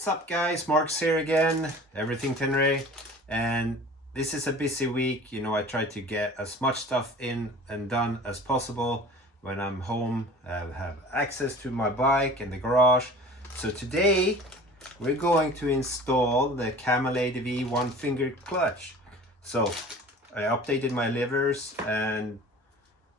What's up guys, Mark's here again, Everything Tenere, and this is a busy week. You know, I try to get as much stuff in and done as possible when I'm home. I have access to my bike and the garage. So today we're going to install the Camel Adv one finger clutch. So I updated my levers, and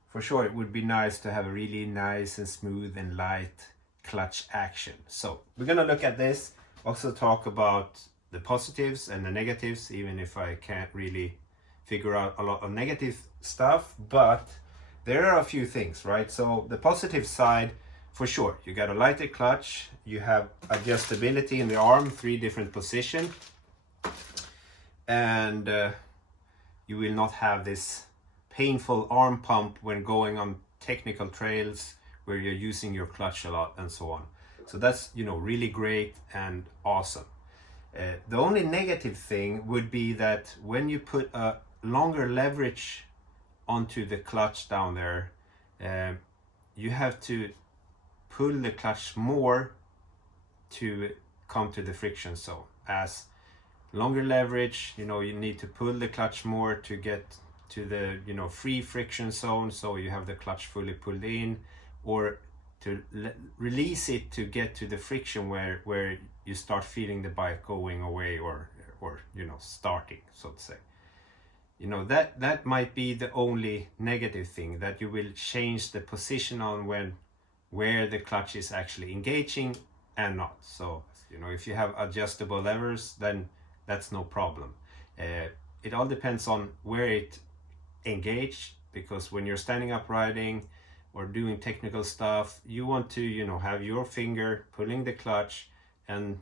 for sure it would be nice to have a really nice and smooth and light clutch action. So we're gonna look at this, also talk about the positives and the negatives, even if I can't really figure out a lot of negative stuff, but there are a few things, right? So the positive side, for sure, you got a lighter clutch, you have adjustability in the arm, 3 different positions, and you will not have this painful arm pump when going on technical trails where you're using your clutch a lot and so on. So that's, you know, really great and awesome. The only negative thing would be that when you put a longer leverage onto the clutch down there, you have to pull the clutch more to come to the friction zone. As longer leverage, you know, you need to pull the clutch more to get to the, you know, free friction zone, so you have the clutch fully pulled in, or to release it to get to the friction where you start feeling the bike going away or you know, starting, so to say. You know, that might be the only negative thing, that you will change the position on where the clutch is actually engaging and not. So, you know, if you have adjustable levers, then that's no problem. It all depends on where it engaged, because when you're standing up riding or doing technical stuff, you want to, you know, have your finger pulling the clutch and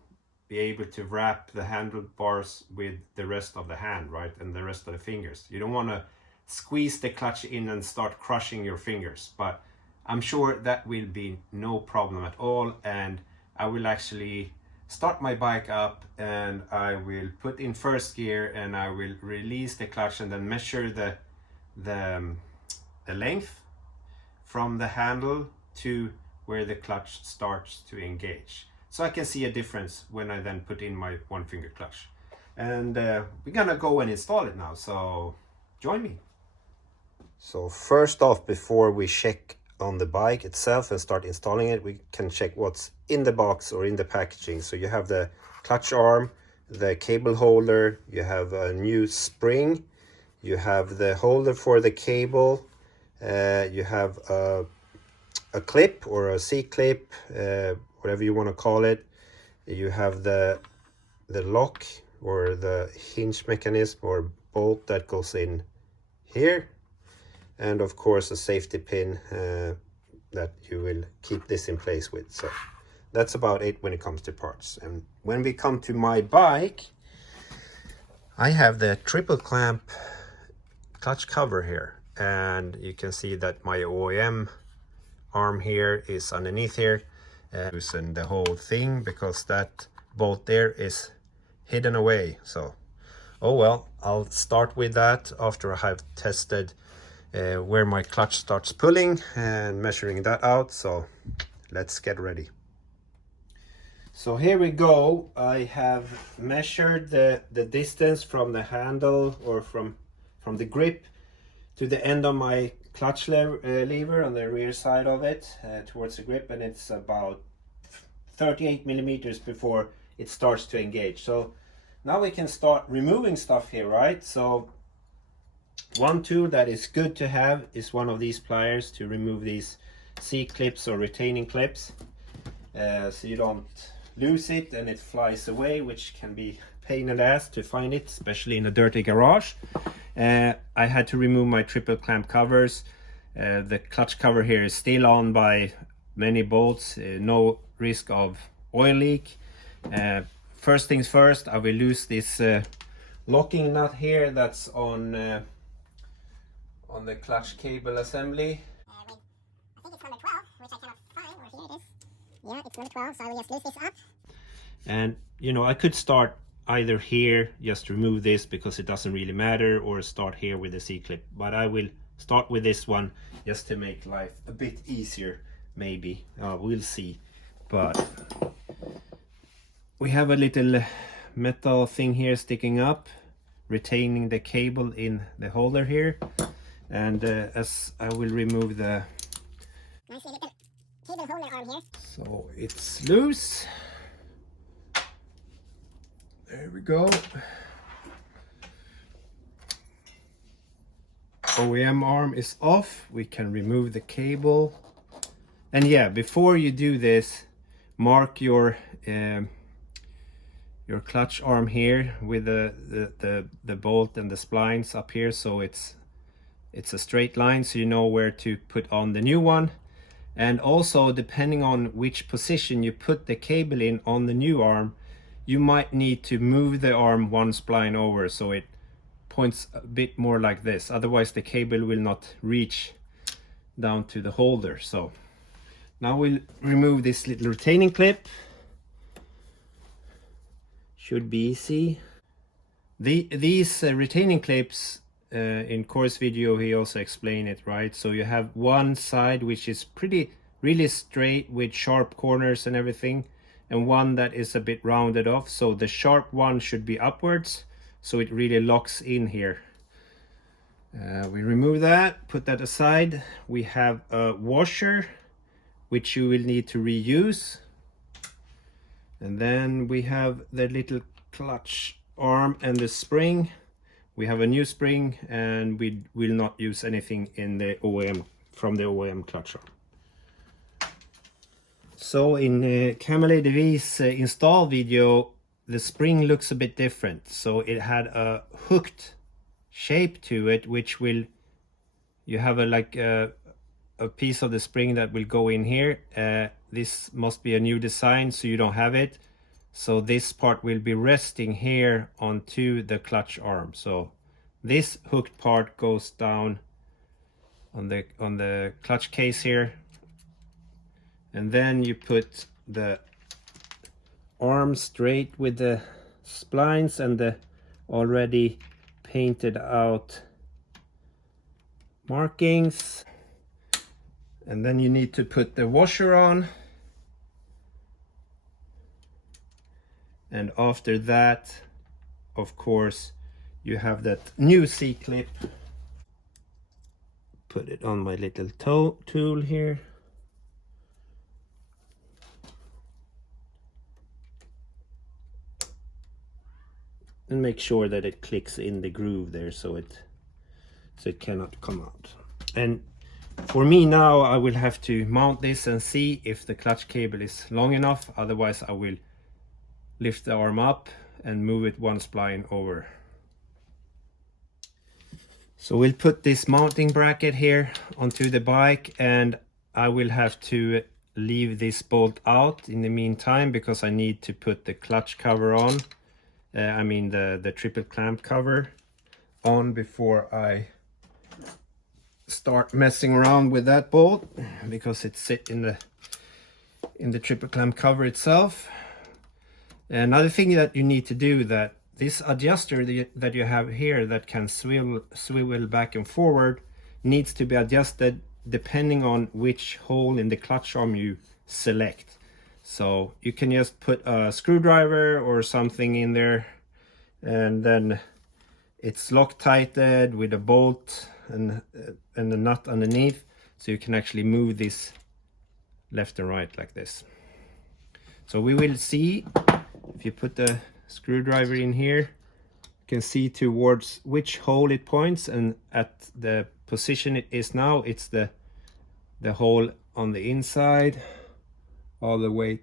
be able to wrap the handlebars with the rest of the hand, right, and the rest of the fingers. You don't want to squeeze the clutch in and start crushing your fingers, but I'm sure that will be no problem at all. And I will actually start my bike up, and I will put in first gear, and I will release the clutch and then measure the length from the handle to where the clutch starts to engage, so I can see a difference when I then put in my one finger clutch. And we're gonna go and install it now, so join me. So first off, before we check on the bike itself and start installing it, we can check what's in the box or in the packaging. So you have the clutch arm, the cable holder, you have a new spring, you have the holder for the cable, you have a clip or a C-clip, whatever you want to call it. You have the lock or the hinge mechanism or bolt that goes in here, and of course a safety pin that you will keep this in place with. So that's about it when it comes to parts. And when we come to my bike, I have the triple clamp clutch cover here, and you can see that my OEM arm here is underneath here, using the whole thing because that bolt there is hidden away. So oh well, I'll start with that after I have tested where my clutch starts pulling and measuring that out. So let's get ready. So here we go. I have measured the distance from the handle or from the grip to the end of my clutch lever on the rear side of it, towards the grip, and it's about 38 millimeters before it starts to engage. So now we can start removing stuff here, right? So one tool that is good to have is one of these pliers to remove these C-clips or retaining clips, so you don't lose it and it flies away, which can be pain in the ass to find it, especially in a dirty garage. I had to remove my triple clamp covers. The clutch cover here is still on by many bolts, no risk of oil leak. First things first, I will lose this locking nut here that's on the clutch cable assembly. I think it's number 12, which I cannot find, or here it is. Yeah, it's number 12, so I will just loose this up. And you know, I could start either here, just remove this because it doesn't really matter, or start here with the C-clip, but I will start with this one just to make life a bit easier, maybe. We'll see. But we have a little metal thing here sticking up, retaining the cable in the holder here. And as I will remove the nicely little cable holder arm here. So it's loose. There we go. OEM arm is off. We can remove the cable. And yeah, before you do this, mark your clutch arm here with the bolt and the splines up here, so it's a straight line, so you know where to put on the new one. And also, depending on which position you put the cable in on the new arm, you might need to move the arm one spline over so it points a bit more like this. Otherwise the cable will not reach down to the holder. So now we'll remove this little retaining clip. Should be easy. These retaining clips, in course video he also explained it, right? So you have one side which is really straight with sharp corners and everything, and one that is a bit rounded off. So the sharp one should be upwards, so it really locks in here. We remove that, put that aside. We have a washer which you will need to reuse, and then we have the little clutch arm and the spring. We have a new spring, and we will not use anything in the OEM from the OEM clutch arm. So in Camel Adv's install video, the spring looks a bit different. So it had a hooked shape to it, which will, you have a piece of the spring that will go in here. This must be a new design, so you don't have it. So this part will be resting here onto the clutch arm. So this hooked part goes down on the clutch case here, and then you put the arm straight with the splines and the already painted out markings, and then you need to put the washer on. And after that, of course, you have that new C-clip. Put it on my little tool here. And make sure that it clicks in the groove there, so it cannot come out. And for me now, I will have to mount this and see if the clutch cable is long enough. Otherwise I will lift the arm up and move it one spline over. So we'll put this mounting bracket here onto the bike, and I will have to leave this bolt out in the meantime because I need to put the clutch cover on. I mean the triple clamp cover on before I start messing around with that bolt, because it's sit in the triple clamp cover itself. Another thing that you need to do, that this adjuster that you have here that can swivel back and forward needs to be adjusted depending on which hole in the clutch arm you select. So you can just put a screwdriver or something in there, and then it's Loctited with a bolt and a nut underneath, so you can actually move this left and right like this. So we will see, if you put the screwdriver in here, you can see towards which hole it points, and at the position it is now, it's the hole on the inside, all the way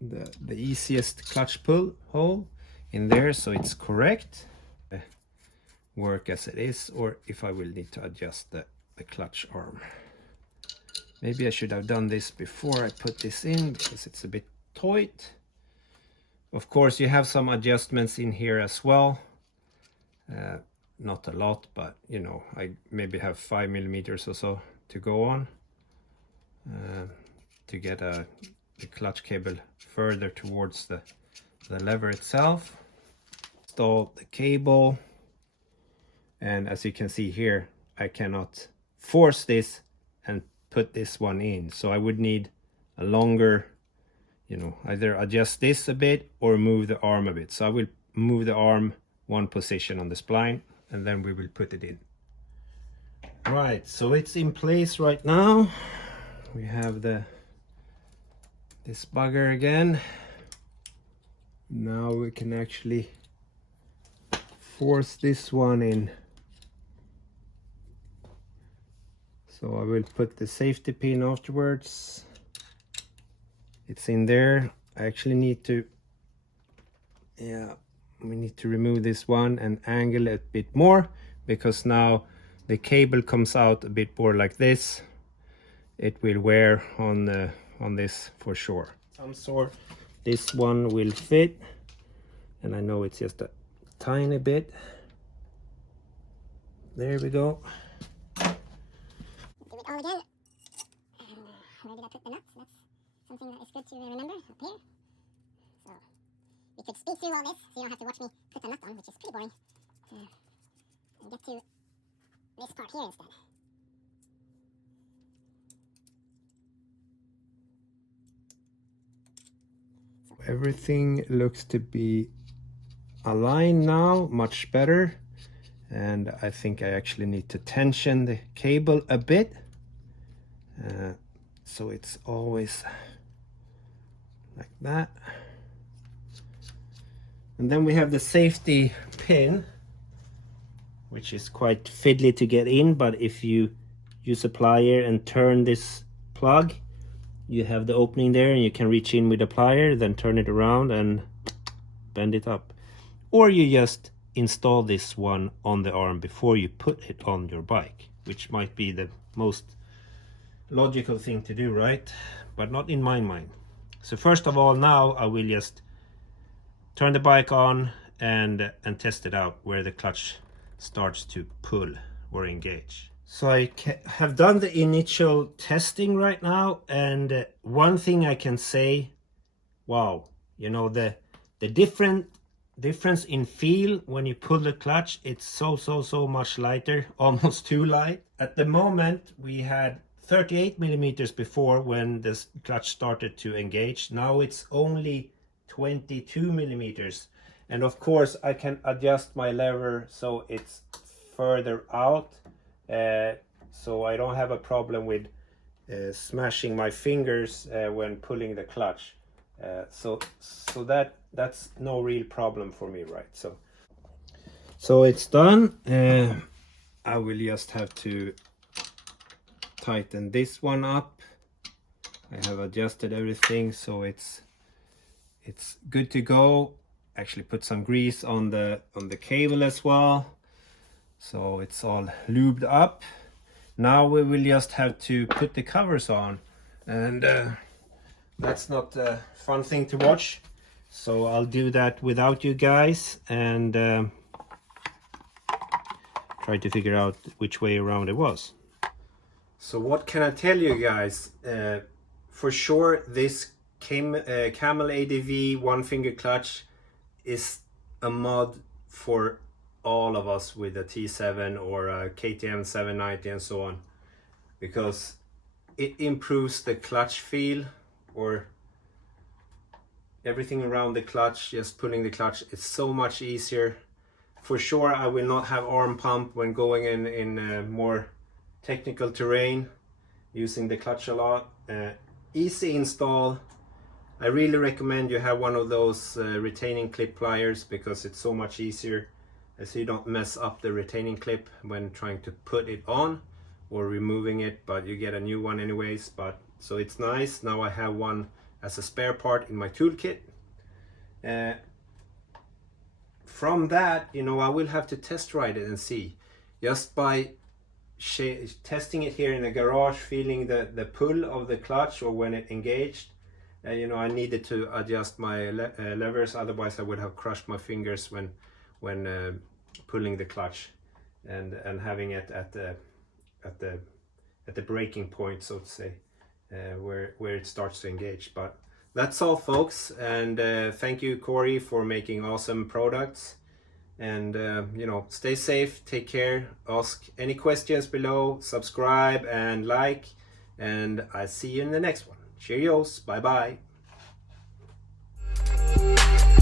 the easiest clutch pull hole in there, so it's correct. Work as it is, or if I will need to adjust the clutch arm. Maybe I should have done this before I put this in, because it's a bit tight. Of course you have some adjustments in here as well, not a lot, but you know, I maybe have 5 millimeters or so to go on to get the clutch cable further towards the lever itself. Install the cable, and as you can see here, I cannot force this and put this one in, so I would need a longer you know, either adjust this a bit or move the arm a bit. So I will move the arm one position on the spline and then we will put it in. Right, so it's in place right now. We have this bugger again. Now we can actually force this one in. So I will put the safety pin afterwards. It's in there. I actually need to, we need to remove this one and angle it a bit more, because now the cable comes out a bit more like this. It will wear on this for sure. Some sort, this one will fit, and I know it's just a tiny bit. There we go. Do it all again. And where did I put the nuts? That's something that is good to remember up here. So we could speed through all this, so you don't have to watch me put the nut on, which is pretty boring. And get to this part here instead. Everything looks to be aligned now, much better. And I think I actually need to tension the cable a bit. So it's always like that. And then we have the safety pin, which is quite fiddly to get in, but if you use a plier and turn this plug, you have the opening there and you can reach in with a plier, then turn it around and bend it up. Or you just install this one on the arm before you put it on your bike, which might be the most logical thing to do, right? But not in my mind. So first of all, now I will just turn the bike on and test it out where the clutch starts to pull or engage. So I have done the initial testing right now, and one thing I can say, wow, you know, the difference in feel when you pull the clutch, it's so much lighter, almost too light. At the moment we had 38 millimeters before when this clutch started to engage. Now it's only 22 millimeters, and of course I can adjust my lever so it's further out, so I don't have a problem with smashing my fingers when pulling the clutch. So that's no real problem for me, right? So it's done. I will just have to tighten this one up. I have adjusted everything, so it's good to go. Actually put some grease on the cable as well, so it's all lubed up. Now we will just have to put the covers on, and that's not a fun thing to watch, so I'll do that without you guys and try to figure out which way around it was. So what can I tell you guys? For sure this Camel Adv one finger clutch is a mod for all of us with a T7 or a KTM 790 and so on, because it improves the clutch feel, or everything around the clutch. Just pulling the clutch is so much easier. For sure I will not have arm pump when going in more technical terrain, using the clutch a lot. Easy install. I really recommend you have one of those retaining clip pliers, because it's so much easier, so you don't mess up the retaining clip when trying to put it on or removing it, but you get a new one anyways. But so it's nice. Now I have one as a spare part in my toolkit. From that, you know, I will have to test ride it and see, just by testing it here in the garage, feeling the pull of the clutch or when it engaged. You know, I needed to adjust my levers, otherwise I would have crushed my fingers when pulling the clutch and having it at the breaking point, so to say, where it starts to engage. But that's all, folks, and thank you, Corey, for making awesome products. And you know, stay safe, take care, ask any questions below, subscribe and like, and I see you in the next one. Cheerios, bye bye. Bye.